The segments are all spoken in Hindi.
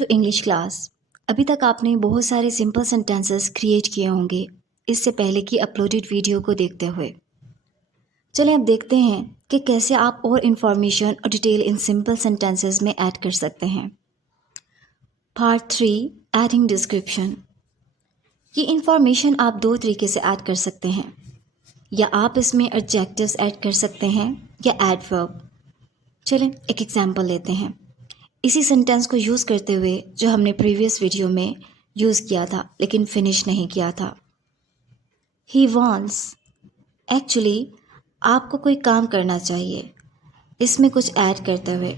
To English class. अभी तक आपने बहुत सारे सिंपल सेंटेंसेस क्रिएट किए होंगे इससे पहले की अपलोडेड वीडियो को देखते हुए। चलें अब देखते हैं कि कैसे आप और इन्फॉर्मेशन और डिटेल इन सिंपल सेंटेंसेस में ऐड कर सकते हैं। Part 3, adding description. ये इन्फॉर्मेशन आप दो तरीके से ऐड कर सकते हैं, या आप इसमें एडजेक्टिव्स ऐड कर सकते हैं या एडवर्ब। चलें एक एग्जांपल लेते हैं इसी सेंटेंस को यूज़ करते हुए जो हमने प्रीवियस वीडियो में यूज़ किया था लेकिन फिनिश नहीं किया था। He wants. एक्चुअली आपको कोई काम करना चाहिए, इसमें कुछ ऐड करते हुए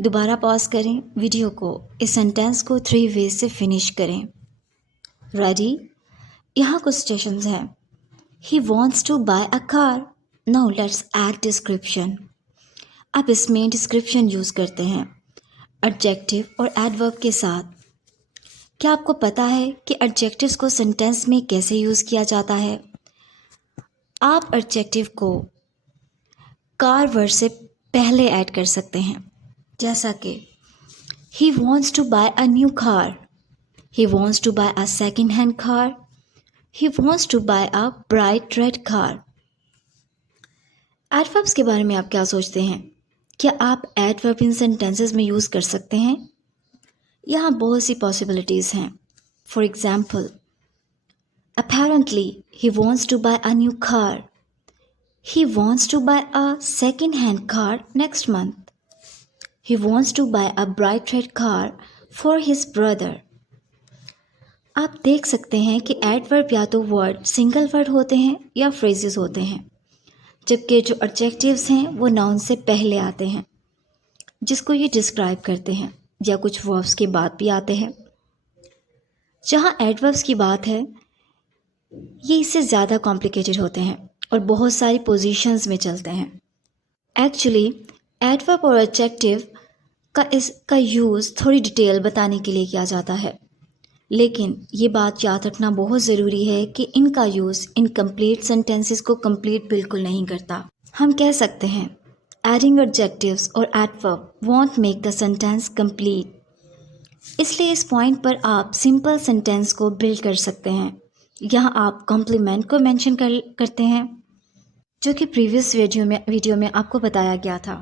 दोबारा पॉज करें वीडियो को, इस सेंटेंस को 3 वेज से फिनिश करें। रेडी? यहाँ कुछ स्टेशंस हैं। He wants to buy a car. Now let's add description. अब इसमें डिस्क्रिप्शन यूज़ करते हैं एडजेक्टिव और एडवर्ब के साथ। क्या आपको पता है कि एडजेक्टिव्स को सेंटेंस में कैसे यूज़ किया जाता है? आप एडजेक्टिव को कार वर्ड से पहले ऐड कर सकते हैं, जैसा कि he wants to buy a new car, he wants to buy a second hand car, he wants to buy a bright red car. Adverbs के बारे में आप क्या सोचते हैं? क्या आप एडवर्ब इन सेंटेंसेस में यूज़ कर सकते हैं? यहाँ बहुत सी पॉसिबिलिटीज़ हैं। For example, apparently he wants to buy a new car. He wants to buy a second-hand car next month. He wants to buy a bright red car for his brother. आप देख सकते हैं कि एडवर्ब या तो वर्ड सिंगल वर्ड होते हैं या फ्रेजेस होते हैं, जबकि जो एडजेक्टिव्स हैं वो नाउन से पहले आते हैं जिसको ये डिस्क्राइब करते हैं, या कुछ वर्ब्स के बाद भी आते हैं। जहाँ एडवर्ब्स की बात है ये इससे ज़्यादा कॉम्प्लिकेटेड होते हैं और बहुत सारी पोजीशंस में चलते हैं। एक्चुअली एडवर्ब और एडजेक्टिव का इसका यूज़ थोड़ी डिटेल बताने के लिए किया जाता है, लेकिन ये बात याद रखना बहुत ज़रूरी है कि इनका यूज़ इनकम्प्लीट सेंटेंसेस को कंप्लीट बिल्कुल नहीं करता। हम कह सकते हैं एडिंग एडजेक्टिव्स और adverb want make the sentence complete. इसलिए इस पॉइंट पर आप सिंपल सेंटेंस को बिल्ड कर सकते हैं। यहाँ आप कॉम्प्लीमेंट को मेंशन करते हैं जो कि प्रीवियस वीडियो में आपको बताया गया था।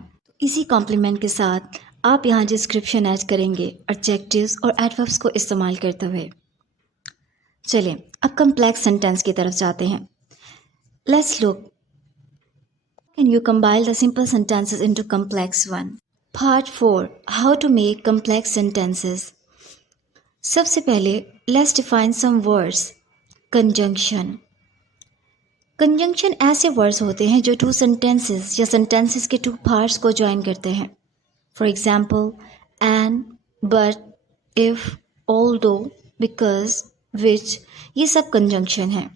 इसी कॉम्प्लीमेंट के साथ आप यहाँ डिस्क्रिप्शन ऐड करेंगे एडजेक्टिव्स और एडवर्ब्स को इस्तेमाल करते हुए। चलें अब कम्प्लेक्स सेंटेंस की तरफ जाते हैं। Let's look can you combine the simple sentences into complex one. Part 4, how to make complex sentences. सबसे पहले let's define some words. Conjunction. Conjunction ऐसे वर्ड्स होते हैं जो टू सेंटेंसेस या सेंटेंसेस के टू पार्ट्स को ज्वाइन करते हैं। For example and, but, if, although, because, which, ये सब कंजंक्शन है।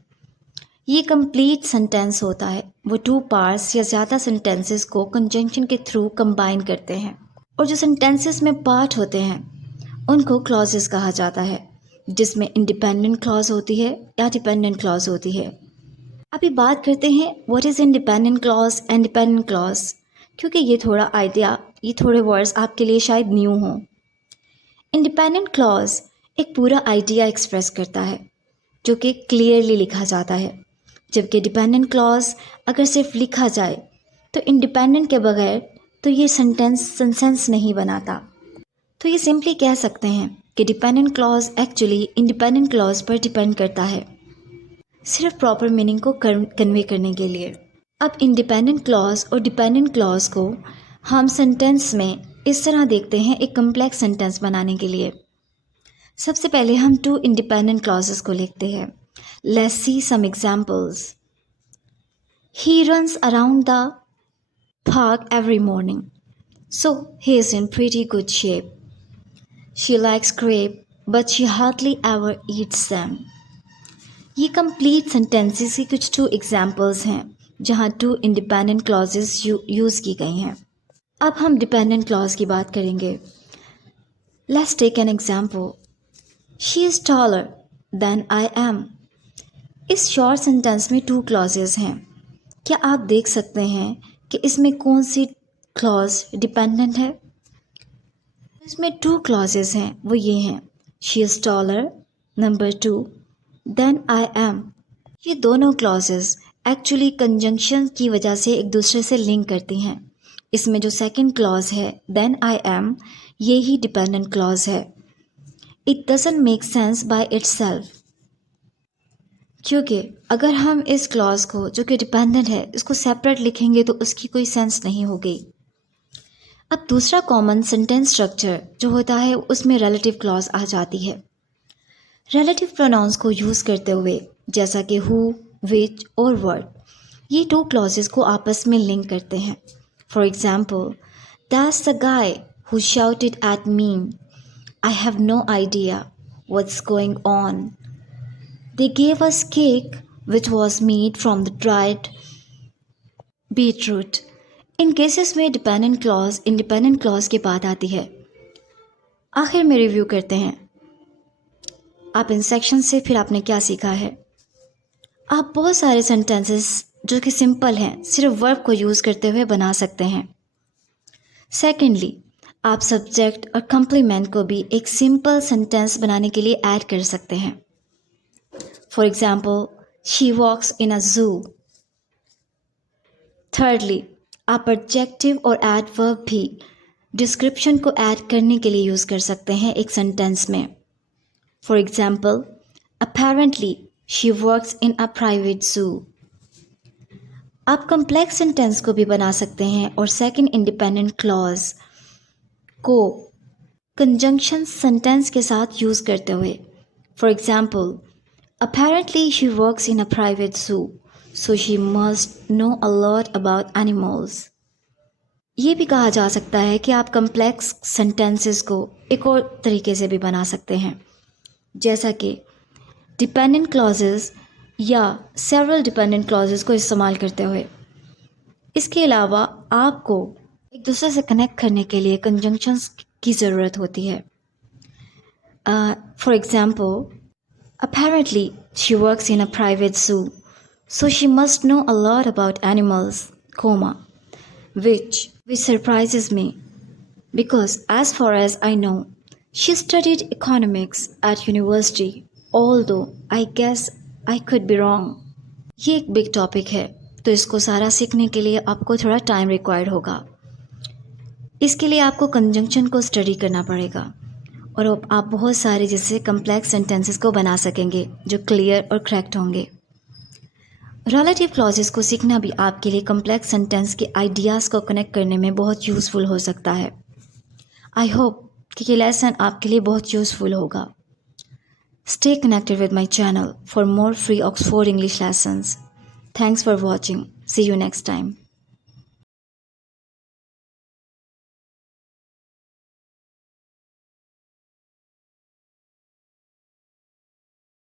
ये कंप्लीट सेंटेंस होता है, वो टू पार्ट्स या ज़्यादा सेंटेंसेस को कंजंक्शन के थ्रू कंबाइन करते हैं। और जो सेंटेंसेस में पार्ट होते हैं उनको क्लॉजेस कहा जाता है, जिसमें इंडिपेंडेंट क्लॉज होती है या डिपेंडेंट क्लॉज होती है। अभी बात करते हैं what is independent clause and dependent clause, क्योंकि ये थोड़े वर्ड्स आपके लिए शायद न्यू हों। इंडिपेंडेंट क्लॉज एक पूरा आइडिया एक्सप्रेस करता है जो कि क्लियरली लिखा जाता है, जबकि डिपेंडेंट क्लॉज अगर सिर्फ लिखा जाए तो इंडिपेंडेंट के बगैर तो ये सेंटेंस नहीं बनाता। तो ये सिंपली कह सकते हैं कि dependent clause actually independent clause पर डिपेंड करता है, सिर्फ प्रॉपर मीनिंग को कन्वे करने के लिए। अब इंडिपेंडेंट क्लॉज और डिपेंडेंट क्लॉज को हम सेंटेंस में इस तरह देखते हैं एक कम्प्लेक्स सेंटेंस बनाने के लिए। सबसे पहले हम 2 इंडिपेंडेंट क्लॉजेस को लिखते हैं। Let's see some examples. He runs around the park every morning, so he is in pretty good shape. She likes crepe but she hardly ever eats them. ये कंप्लीट सेंटेंसेस की कुछ 2 एग्जांपल्स हैं जहाँ 2 इंडिपेंडेंट क्लॉजेस यूज़ की गई हैं। अब हम डिपेंडेंट क्लॉज की बात करेंगे। Let's take an example. She is taller than I am. इस शॉर्ट सेंटेंस में 2 क्लॉजेस हैं। क्या आप देख सकते हैं कि इसमें कौन सी क्लॉज डिपेंडेंट है? इसमें 2 क्लॉजेस हैं, वो ये हैं, she is taller, number 2, than I am. ये दोनों क्लॉजेस एक्चुअली कंजंक्शन की वजह से एक दूसरे से लिंक करती हैं। इसमें जो सेकंड क्लॉज है, देन आई एम, ये ही डिपेंडेंट क्लॉज है। It doesn't make sense by itself, क्योंकि अगर हम इस क्लॉज को जो कि डिपेंडेंट है इसको सेपरेट लिखेंगे तो उसकी कोई सेंस नहीं होगी। अब दूसरा कॉमन सेंटेंस स्ट्रक्चर जो होता है उसमें रिलेटिव क्लॉज आ जाती है। रिलेटिव प्रोनाउंस को यूज़ करते हुए जैसा कि हु, विच और वर्ड, ये 2 क्लॉजेस को आपस में लिंक करते हैं। For example, that's the guy who shouted at me, I have no idea what's going on, they gave us cake which was made from the dried beetroot. इन केसेस में डिपेंडेंट क्लॉज इंडिपेंडेंट क्लॉज के बाद आती है। आखिर में रिव्यू करते हैं आप इन सेक्शन से फिर आपने क्या सीखा है। आप बहुत सारे सेंटेंसेस जो कि सिंपल हैं सिर्फ वर्ब को यूज़ करते हुए बना सकते हैं। सेकेंडली, आप सब्जेक्ट और कम्प्लीमेंट को भी एक सिंपल सेंटेंस बनाने के लिए ऐड कर सकते हैं। फॉर एग्जाम्पल, शी वॉक्स इन अ जू। थर्डली, आप एडजेक्टिव और एडवर्ब भी डिस्क्रिप्शन को ऐड करने के लिए यूज़ कर सकते हैं एक सेंटेंस में। For example, apparently she works in a private जू। आप कम्प्लेक्स सेंटेंस को भी बना सकते हैं और सेकंड इंडिपेंडेंट क्लॉज को कंजंक्शन सेंटेंस के साथ यूज़ करते हुए। For example, apparently she works in a private जू, so she must know a lot about animals। ये भी कहा जा सकता है कि आप कम्प्लेक्स सेंटेंसेस को एक और तरीके से भी बना सकते हैं, जैसा कि डिपेंडेंट क्लॉजेस या सेवरल डिपेंडेंट क्लॉजेस को इस्तेमाल करते हुए। इसके अलावा आपको एक दूसरे से कनेक्ट करने के लिए कंजंक्शंस की ज़रूरत होती है। For example, apparently she works in a private जू, so she must know a lot about animals, which surprises me because as far as I know, she studied economics at university, although I guess I could be wrong। ये एक बिग टॉपिक है तो इसको सारा सीखने के लिए आपको थोड़ा टाइम रिक्वायर्ड होगा। इसके लिए आपको कंजंक्शन को स्टडी करना पड़ेगा और आप बहुत सारे जैसे कम्प्लेक्स सेंटेंसेस को बना सकेंगे जो क्लियर और करेक्ट होंगे। रिलेटिव क्लॉजेस को सीखना भी आपके लिए कम्प्लेक्स सेंटेंस के आइडियाज़ को कनेक्ट करने में बहुत यूज़फुल हो सकता है। आई होप कि ये लेसन आपके लिए बहुत यूज़फुल होगा। Stay connected with my channel for more free Oxford English lessons. Thanks for watching. See you next time.